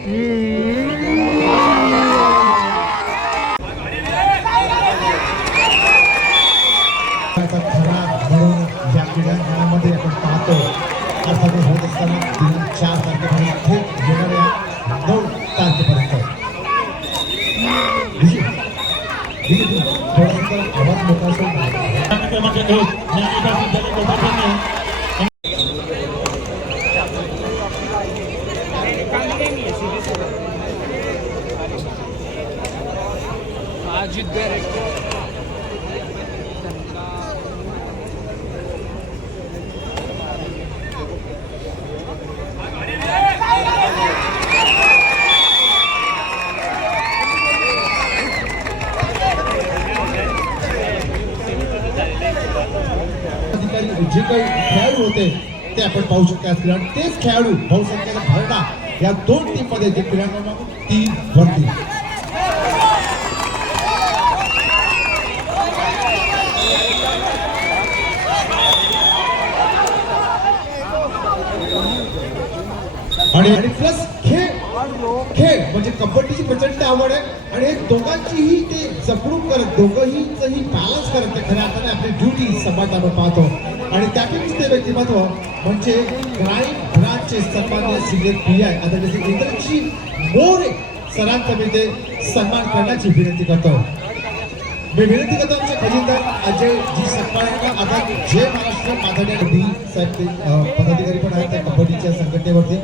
या क्रीडांगणामध्ये आपण पाहतो अर्थात होत असताना दिनांक 4 तारखेपर्यंत थेट येणाऱ्या 9 तारखेपर्यंत थोडासा आवाज मोठा असून जे काही खेळाडू होते ते आपण पाहू शकतो. तेच खेळाडू बहुसंख्येने भरणा या 2 टीममध्ये जे क्रीडांगण 3 भरतील. आणि प्लस खेळ म्हणजे कबड्डीची प्रचंड आवड आहे आणि हे दोघांचीही ते जपणूक करत दोघंही बॅलन्स करत ते खऱ्या अर्थाने आपली ड्युटी समाजात आपण पाहतो. आणि त्यातूनच ते व्यक्तिमत्व म्हणजे क्राईम ब्रांचचे सन्मान्य सिनियर PI आता जसे इंद्रजी मोरे सरांचा मी ते सन्मान करण्याची विनंती करतो. मी विनंती करतो आमचे खजिनदार अजय जी सपकाळे आता जे महाराष्ट्र माधवड्या डी साहेब ते पदाधिकारी पण आहेत त्या कबड्डीच्या संघटनेवरती.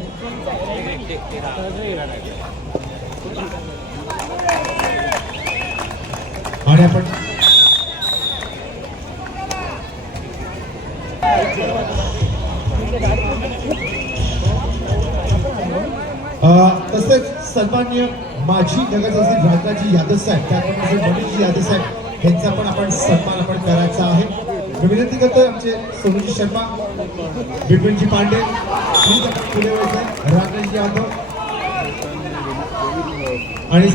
आणि आपण तसेच सन्मान्य माजी नगरसेवक राजाजी यादव साहेब त्याप्रमाणे मनीषजी यादव साहेब यांचा पण आपण सन्मान आपण करायचा आहे. मी विनंती करतोय आमचे सोनूजी शर्मा बिपिनजी पांडे राजाजी यादव आणि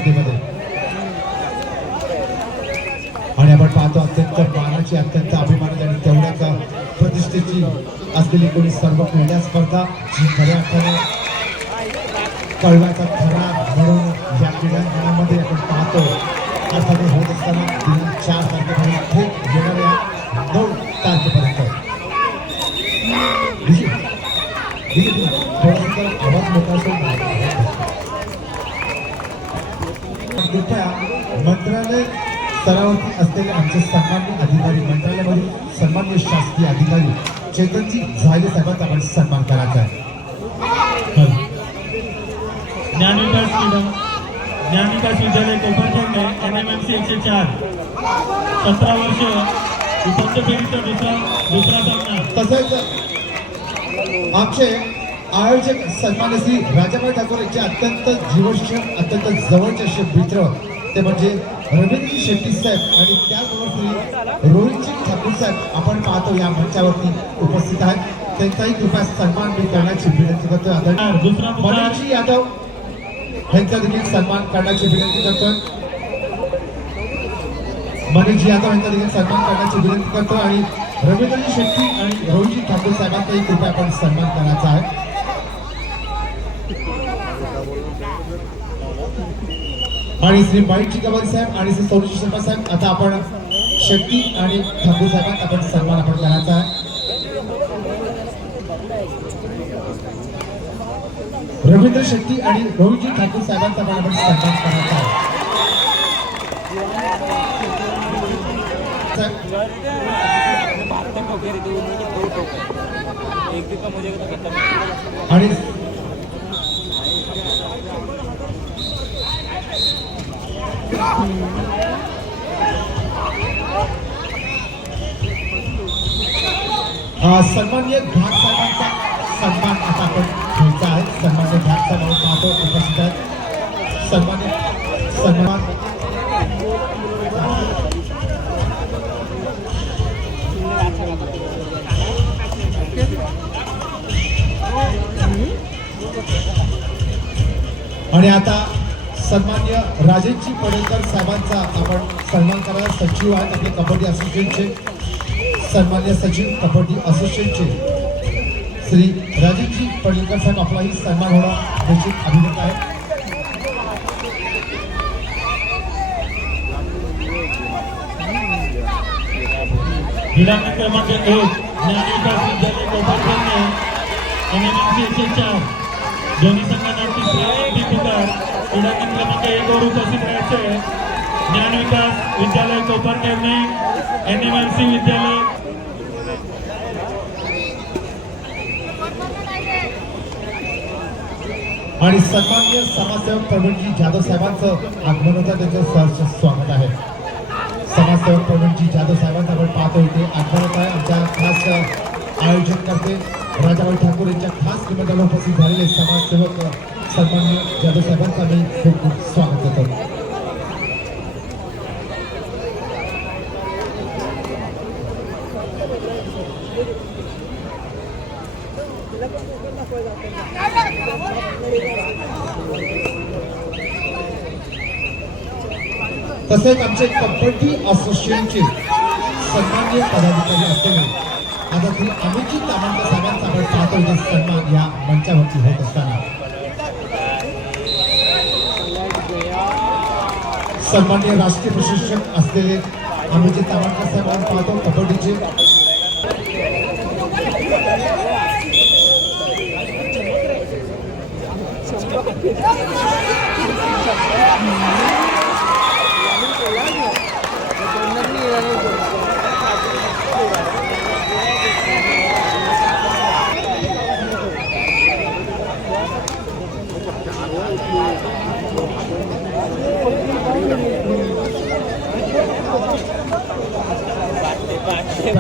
आणि आपण पाहतो अत्यंत मानाची अत्यंत अभिमानाची आणि तेवढ्याच प्रतिष्ठेची असलेली कोणी सर्व क्रीडा स्पर्धा जी खऱ्या अर्थाने कळव्याचा थरा म्हणून या क्रीडांगणामध्ये आपण पाहतो अर्थात होत असताना दिनांक 4 तारखेपर्यंत थेट येणाऱ्या 9 तारखेपर्यंत थोडासा आवाज मोठा असून कृपया मंत्रालय स्तरावरती असलेले आमचे सन्मान्य अधिकारी मंत्रालयामधील सन्मान्य शासकीय अधिकारी चेतनजी झाले साहेबांचा आपण सन्मान करायचा आहे. ज्ञानविकास विद्यालय कोपरखेडणे NMMC 104 17 वर्ष उपांत्य फेरीचा दुसरा सामना. तसेच आमचे आयोजक सन्मान्य श्री राजाभाई ठाकूर यांचे अत्यंत जीवष्य अत्यंत जवळचे असे मित्र ते म्हणजे रवींद्र शेट्टी साहेब आणि त्याचबरोबर श्री रोहितजी ठाकूर साहेब आपण पाहतो या मंचावरती उपस्थित आहेत. त्यांचाही कृपया सन्मान मी करण्याची विनंती करतोय. मनीषजी यादव यांचा देखील सन्मान करण्याची विनंती करतोय. मनीषजी यादव यांचा देखील सन्मान करण्याची विनंती करतो आणि रवींद्रजी शेट्टी आणि रोहितजी ठाकूर साहेबांचाही कृपया आपण सन्मान करायचा आहे. आणि श्री बाईटजी गवारी साहेब आणि श्री सोनूजी शर्मा साहेब आता आपण शेट्टी आणि ठाकूर साहेबांचा आपण सन्मान आपण करायचा आहे. रवींद्र शेट्टी आणि रोहितजी ठाकूर साहेबांचा पण आपण सन्मान करायचा आहे. आणि सन्मान्य घाट साहेबांचा सन्मान आता आपण घ्यायचा आहे. सन्मान्य घाट साहेब पाहतो उपस्थित आहेत. सन्मान आणि आता सन्मान्य राजेशजी पडेकर साहेबांचा आपण सन्मान करायला सचिव आहेत आपले कबड्डी असोसिएशनचे सन्मान्य सचिव कबड्डी असोसिएशनचे श्री राजेशजी पडेकर साहेब आपलाही सन्मान होणं निश्चित अभिनेता आहे. क्रीडांगण क्रमांक 1 ज्ञानविकास विद्यालय कोपरखंड NMMC 104 दोन्ही संघांची श्रेयांकित पुकार क्रीडांगण क्रमांक 1 वर उपस्थित राहायचे ज्ञानविकास विद्यालय कोपरखंड NMMC विद्यालय आणि सन्माननीय समाजसेवक प्रवीणजी जाधव साहेबांचं आगमन होतं त्याचं सहर्ष स्वागत आहे. समाजसेवक प्रवीणजी जाधव साहेबांचं आपण पाहतो इथे आगमन होत आहे. आमच्या खास आयोजन करते राजाभाई ठाकूर यांच्या खास निमंत्रणाला उपस्थित झालेले समाजसेवक सन्माननीय जाधव साहेबांचं आम्ही खूप खूप स्वागत करतो. तसेच आमचे कबड्डी असोसिएशनचे सन्माननीय पदाधिकारी असलेले आता श्री अमितजी तामणकर साहेबांचा आपण पाहतो इथे सन्मान या मंचावरती होत असताना सन्माननीय राष्ट्रीय प्रशिक्षक असलेले अमितजी तामणकर साहेब आपण पाहतो कबड्डीचे.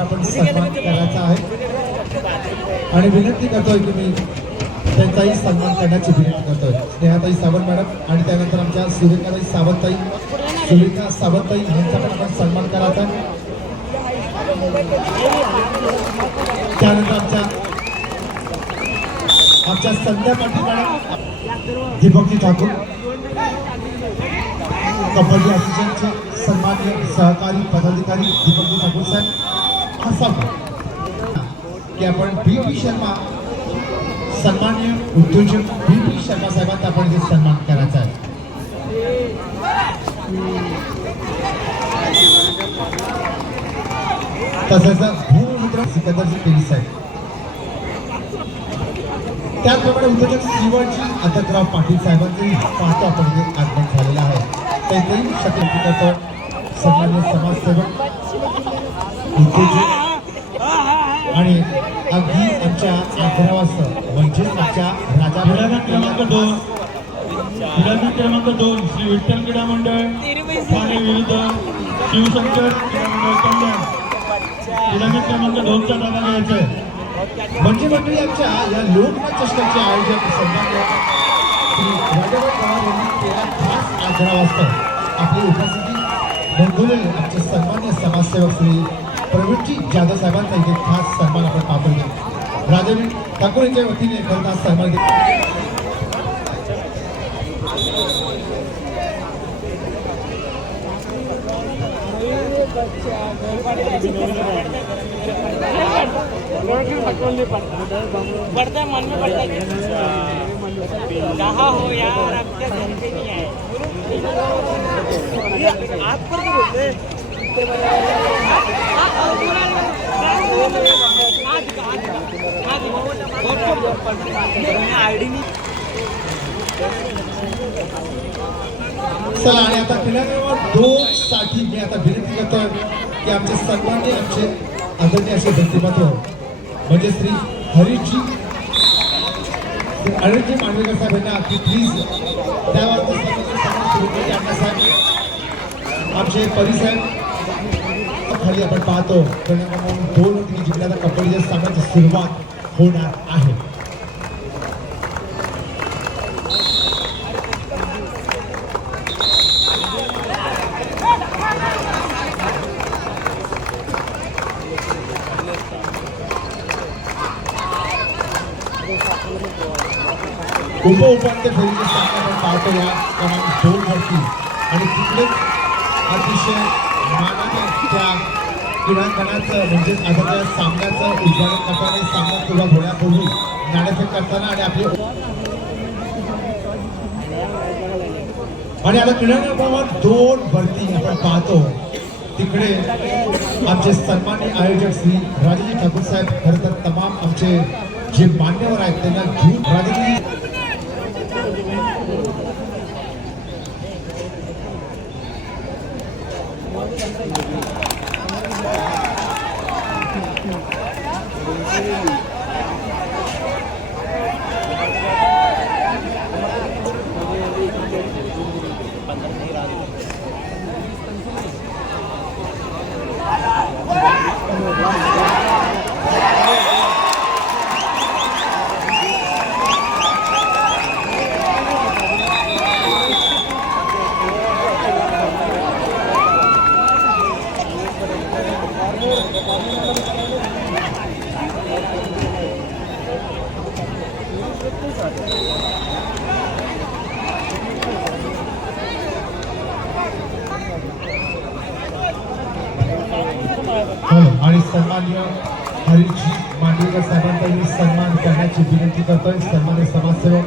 आपण सन्मान करायचा आहे आणि विनंती करतोय की मी त्यांचाही सन्मान करण्याची विनंती करतोय. स्नेहाताई सावंत मॅडम आणि त्यानंतर आमच्या सुरेखाताई सावंतताई यांचा पण आपण सन्मान करायचा. त्यानंतर आमच्या संध्या पाटील मॅडम, दीपकजी ठाकूर कबड्डी असोसिएशनचे सन्माननीय सहकारी पदाधिकारी दीपकजी ठाकूर साहेब असा की आपण बी शर्मा सन्माननीय उद्योजक बी शर्मा साहेबांचा आपण इथे सन्मान करायचा आहे. तसंच भूमित्र सिकंदरजी पेली साहेब, त्याचप्रमाणे उद्योजक शिवाजी अतकराव पाटील साहेबांचंही पाहतो आपण इथे आगमन झालेलं आहे. त्यांचंही शक्यतो करतो सन्माननीय समाजसेवक उद्योजक आणि अगदी आमच्या आग्रहावाचं म्हणजे आमच्या राजा क्रमांक 2 श्री विठ्ठल क्रीडा मंडळ ठाणे विरुद्ध शिवशंकर क्रीडा मंडळ कल्याण क्रीडांगण क्रमांक 2 चा दावा घ्यायचा आहे. म्हणजे मंडळी आमच्या या लोकनाथ चषकाचे आयोजक सन्माननीय श्री राजाभाई पवार यांनी केला खास आग्रहावाचं आपली उपस्थिती नोंदवलेले आमचे सन्मान्य समाजसेवक श्री प्रवीणजी जाधव साहेबांचा इथे खास सन्मान आपण पाहतो. राजाभाई ठाकूर यांच्या वतीने करता सन्मान बढ़ता मन में बढ़ता कहा हो यार अब क्या घर पे नहीं आए आप पर क्यों बोलते आईडी नहीं. चला आणि आता क्रीडांगणावर 2 साठी मी आता विनंती करतोय की आमचे सन्माननीय आमचे आदरणीय असे व्यक्तिमत्व म्हणजे श्री हरीशजी मांडवेकर साहेब यांना की प्लीज त्यावर आमचे परिसाहेब खाली आपण पाहतो क्रमांक 2 वरती जिकडे आता कबड्डीच्या सामन्याची सुरुवात होणार आहे. उपांत्य फेरीचे सामने आपण पाहतो या क्रमांक 2 वरती आणि तिकडेच अतिशय मानाने त्या क्रीडांगणाचं म्हणजेच आता सामन्याचं उद्घाटन करताना सामना सुरुवात होण्यापूर्वी नाणेफेक करताना आणि आपली आता क्रीडांगण क्रमांक 2 वरती आपण पाहतो तिकडे आमचे सन्माननीय आयोजक श्री राजाजी ठाकूर साहेब खरं तर तमाम आमचे जे मान्यवर आहेत त्यांना घेऊन राजाजी आणि सन्माननीय हरीजी मांडवीकर साहेबांचा मी सन्मान करण्याची विनंती करतोय. सन्माननीय समाजसेवक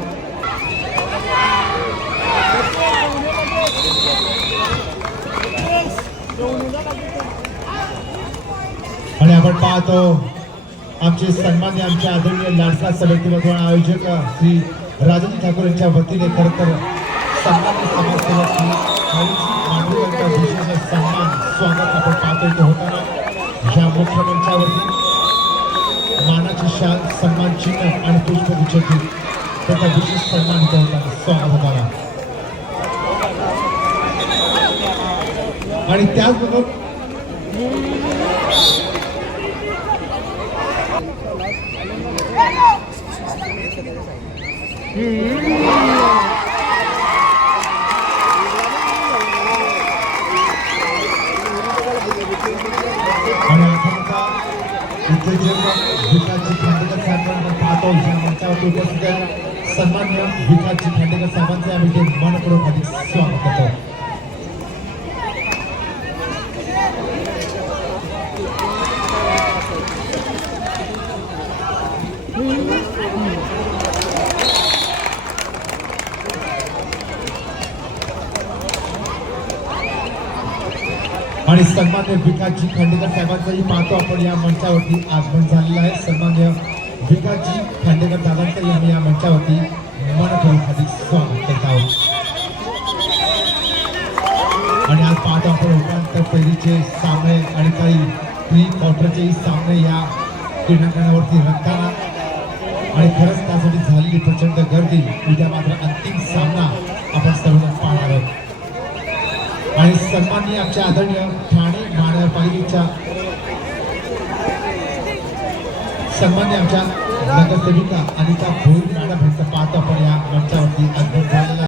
आणि आपण पाहतो आमचे सन्मान्य आमच्या आदरणीय लाडका समितीमधून आयोजक श्री राजाजी ठाकूर यांच्या वतीने खरं तर सन्मान्य समाजसेवक श्री हरीजी मांडवीकरचा विशेष सन्मान स्वागत आपण पाहतो इथे होताना या मुख्य मंचावरती मानाची शाल सन्मान चिन्ह आणि पुष्पगुच्छ देऊन त्याचा विशेष सन्मान इथे होताना स्वागत होताना आणि त्याचबरोबर आणि इथे जे विकासजी खांडेकर साहेबांना पाहतो या मंचावर उपस्थित आहे सन्मान्य विकासजी खांडेकर साहेबांचे आम्ही ते मनपूर्वक अधिक स्वागत करतो. आणि सन्मान्य विकासजी खांडेकर साहेबांचंही पाहतो आपण या मंचावरती आगमन झालेलं आहे. सन्मान्य विकासजी खांडेकर दादांचंही आम्ही या मंचावरती मनपूर्वक अधिक स्वागत करत आहोत. आणि आज पाहतो आपण उपांत्य फेरीचे सामने आणि काही प्री क्वार्टरचेही सामने या क्रीडांगणावरती रंगताना आणि खरंच त्यासाठी झालेली प्रचंड गर्दी. उद्या मात्र अंतिम सामना आपण सर्वजण पाहणार आहोत. आणि सन्माननीय आमच्या आदरणीय ठाणे महानगरपालिकेच्या सन्माननीय आमच्या नगरसेविका अनिता भोईर मॅडम यांचं पाहतो आपण या मंचावरती आगमन झालं.